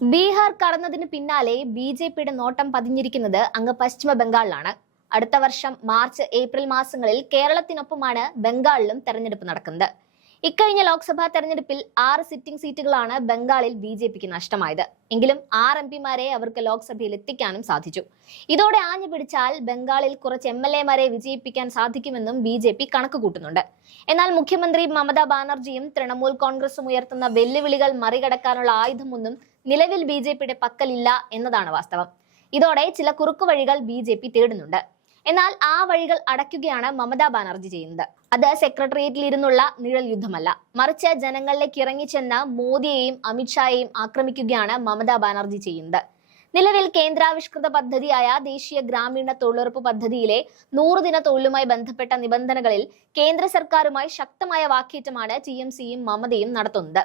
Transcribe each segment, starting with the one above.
ബീഹാർ കടന്നതിന് പിന്നാലെ ബി.ജെ.പിയുടെ നോട്ടം പതിഞ്ഞിരിക്കുന്നത് അങ്ങ് പശ്ചിമ ബംഗാളിലാണ്. അടുത്ത വർഷം മാർച്ച് ഏപ്രിൽ മാസങ്ങളിൽ കേരളത്തിനൊപ്പമാണ് ബംഗാളിലും തെരഞ്ഞെടുപ്പ് നടക്കുന്നത്. ഇക്കഴിഞ്ഞ ലോക്സഭാ തെരഞ്ഞെടുപ്പിൽ 6 സിറ്റിംഗ് സീറ്റുകളാണ് ബംഗാളിൽ ബി.ജെ.പിക്ക് നഷ്ടമായത്. എങ്കിലും 6 എംപിമാരെ അവർക്ക് ലോക്സഭയിൽ എത്തിക്കാനും സാധിച്ചു. ഇതോടെ ആഞ്ഞു പിടിച്ചാൽ ബംഗാളിൽ കുറച്ച് MLA-മാരെ വിജയിപ്പിക്കാൻ സാധിക്കുമെന്നും ബി.ജെ.പി കണക്ക് കൂട്ടുന്നുണ്ട്. എന്നാൽ മുഖ്യമന്ത്രി മമതാ ബാനർജിയും തൃണമൂൽ കോൺഗ്രസും ഉയർത്തുന്ന വെല്ലുവിളികൾ മറികടക്കാനുള്ള ആയുധമൊന്നും നിലവിൽ ബി.ജെ.പിയുടെ പക്കലില്ല എന്നതാണ് വാസ്തവം. ഇതോടെ ചില കുറുക്കുവഴികൾ ബി.ജെ.പി തേടുന്നുണ്ട്. എന്നാൽ ആ വഴികൾ അടയ്ക്കുകയാണ് മമതാ ബാനർജി ചെയ്യുന്നത്. അത് സെക്രട്ടേറിയറ്റിൽ ഇരുന്നുള്ള നിഴൽ യുദ്ധമല്ല, മറിച്ച് ജനങ്ങളിലേക്ക് ഇറങ്ങിച്ചെന്ന് മോദിയെയും അമിത്ഷായെയും ആക്രമിക്കുകയാണ് മമതാ ബാനർജി ചെയ്യുന്നത്. നിലവിൽ കേന്ദ്രാവിഷ്കൃത പദ്ധതിയായ ദേശീയ ഗ്രാമീണ തൊഴിലുറപ്പ് പദ്ധതിയിലെ 100 ദിന തൊഴിലുമായി ബന്ധപ്പെട്ട നിബന്ധനകളിൽ കേന്ദ്ര സർക്കാരുമായി ശക്തമായ വാക്കേറ്റമാണ് TMCയും മമതയും നടത്തുന്നത്.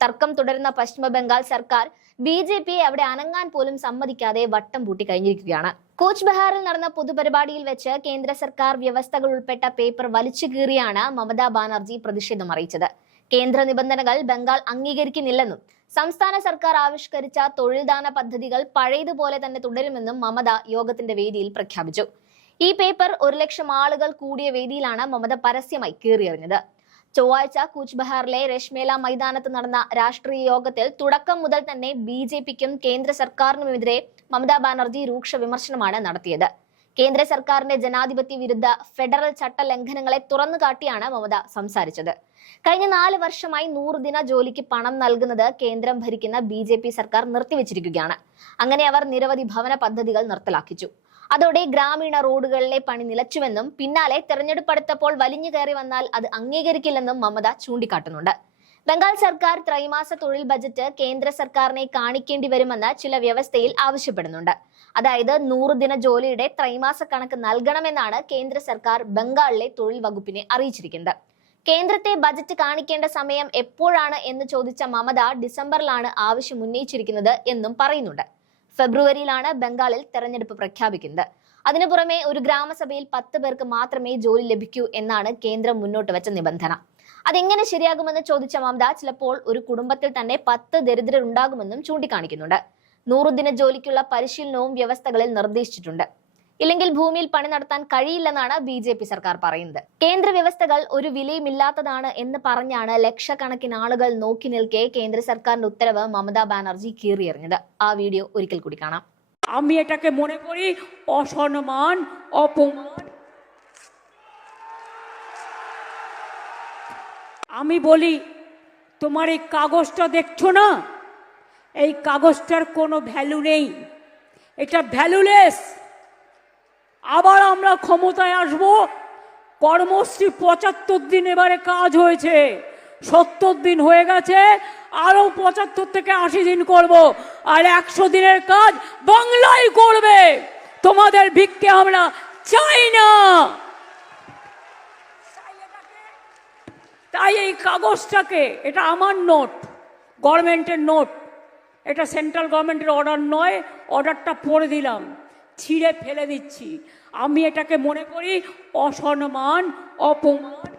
തർക്കം തുടരുന്ന പശ്ചിമ ബംഗാൾ സർക്കാർ ബി.ജെ.പിയെ അവിടെ അനങ്ങാൻ പോലും സമ്മതിക്കാതെ വട്ടം പൂട്ടി കഴിഞ്ഞിരിക്കുകയാണ്. കൂച്ച് ബെഹാറിൽ നടന്ന പൊതുപരിപാടിയിൽ വെച്ച് കേന്ദ്ര സർക്കാർ വ്യവസ്ഥകൾ ഉൾപ്പെട്ട പേപ്പർ വലിച്ചു കീറിയാണ് മമതാ ബാനർജി പ്രതിഷേധം അറിയിച്ചത്. കേന്ദ്ര നിബന്ധനകൾ ബംഗാൾ അംഗീകരിക്കുന്നില്ലെന്നും സംസ്ഥാന സർക്കാർ ആവിഷ്കരിച്ച തൊഴിൽദാന പദ്ധതികൾ പഴയതുപോലെ തന്നെ തുടരുമെന്നും മമത യോഗത്തിന്റെ വേദിയിൽ പ്രഖ്യാപിച്ചു. ഈ പേപ്പർ 1 ലക്ഷം ആളുകൾ കൂടിയ വേദിയിലാണ് മമത പരസ്യമായി കീറിയെറിഞ്ഞത്. ചൊവ്വാഴ്ച കൂച്ച് ബെഹാറിലെ രശ്മേല മൈതാനത്ത് നടന്ന രാഷ്ട്രീയ യോഗത്തിൽ തുടക്കം മുതൽ തന്നെ ബി.ജെ.പിക്കും കേന്ദ്ര സർക്കാരിനുമെതിരെ മമതാ ബാനർജി രൂക്ഷ വിമർശനമാണ് നടത്തിയത്. കേന്ദ്ര സർക്കാരിന്റെ ജനാധിപത്യ വിരുദ്ധ ഫെഡറൽ ചട്ട ലംഘനങ്ങളെ തുറന്നു കാട്ടിയാണ് മമത സംസാരിച്ചത്. കഴിഞ്ഞ 4 വർഷമായി 100 ദിന ജോലിക്ക് പണം നൽകുന്നത് കേന്ദ്രം ഭരിക്കുന്ന ബി.ജെ.പി സർക്കാർ നിർത്തിവെച്ചിരിക്കുകയാണ്. അങ്ങനെ അവർ നിരവധി ഭവന പദ്ധതികൾ നിർത്തലാക്കിച്ചു. അതോടെ ഗ്രാമീണ റോഡുകളിലെ പണി നിലച്ചുവെന്നും പിന്നാലെ തെരഞ്ഞെടുപ്പ് അടുത്തപ്പോൾ വലിഞ്ഞു കയറി വന്നാൽ അത് അംഗീകരിക്കില്ലെന്നും മമത ചൂണ്ടിക്കാട്ടുന്നുണ്ട്. ബംഗാൾ സർക്കാർ ത്രൈമാസ തൊഴിൽ ബജറ്റ് കേന്ദ്ര സർക്കാരിനെ കാണിക്കേണ്ടി വരുമെന്ന് ചില വ്യവസ്ഥയിൽ ആവശ്യപ്പെടുന്നുണ്ട്. അതായത് 100 ദിന ജോലിയുടെ ത്രൈമാസ കണക്ക് നൽകണമെന്നാണ് കേന്ദ്ര സർക്കാർ ബംഗാളിലെ തൊഴിൽ വകുപ്പിനെ അറിയിച്ചിരിക്കുന്നത്. കേന്ദ്രത്തെ ബജറ്റ് കാണിക്കേണ്ട സമയം എപ്പോഴാണ് എന്ന് ചോദിച്ച മമത ഡിസംബറിലാണ് ആവശ്യം ഉന്നയിച്ചിരിക്കുന്നത് എന്നും പറയുന്നുണ്ട്. ഫെബ്രുവരിയിലാണ് ബംഗാളിൽ തെരഞ്ഞെടുപ്പ് പ്രഖ്യാപിക്കുന്നത്. അതിനു പുറമെ ഒരു ഗ്രാമസഭയിൽ 10 പേർക്ക് മാത്രമേ ജോലി ലഭിക്കൂ എന്നാണ് കേന്ദ്രം മുന്നോട്ട് വെച്ച നിബന്ധന. അതെങ്ങനെ ശരിയാകുമെന്ന് ചോദിച്ച മമത ചിലപ്പോൾ ഒരു കുടുംബത്തിൽ തന്നെ 10 ദരിദ്രരുണ്ടാകുമെന്നും ചൂണ്ടിക്കാണിക്കുന്നുണ്ട്. 100 ദിന ജോലിക്കുള്ള പരിശീലനവും വ്യവസ്ഥകളിൽ നിർദ്ദേശിച്ചിട്ടുണ്ട്. ഇല്ലെങ്കിൽ ഭൂമിയിൽ പണി നടത്താൻ കഴിയില്ലെന്നാണ് ബി.ജെ.പി സർക്കാർ പറയുന്നത്. കേന്ദ്ര വ്യവസ്ഥകൾ ഒരു വിലയുമില്ലാത്തതാണ് എന്ന് പറഞ്ഞാണ് ലക്ഷക്കണക്കിന് ആളുകൾ നോക്കി നിൽക്കെ കേന്ദ്ര സർക്കാരിന്റെ ഉത്തരവ് മമതാ ബാനർജി കീറിയെറിഞ്ഞത്. ആ വീഡിയോ ഒരിക്കൽ കൂടി കാണാം. আমি এটাকে মনে করি অসম্মান, অপমান। আমি বলি, তোমার এই কাগজটা দেখছো না, এই কাগজটার কোনো ভ্যালু নেই, এটা ভ্যালুলেস। আবার আমরা ক্ষমতায় আসব, কর্মশ্রী 75 দিন এবারে কাজ হয়েছে, 70 দিন হয়ে গেছে, আরো 75 থেকে 80 দিন করব, আর 100 দিনের কাজ বাংলায় করবে। তোমাদের ভিক্ষে আমরা চাই না। তাই এই কাগজটাকে, এটা আমার নোট, গভর্নমেন্টের নোট, এটা সেন্ট্রাল গভর্নমেন্টের অর্ডার নয়, অর্ডারটা পড়ে দিলাম, ছিঁড়ে ফেলে দিচ্ছি। আমি এটাকে মনে করি অসম্মান, অপমান।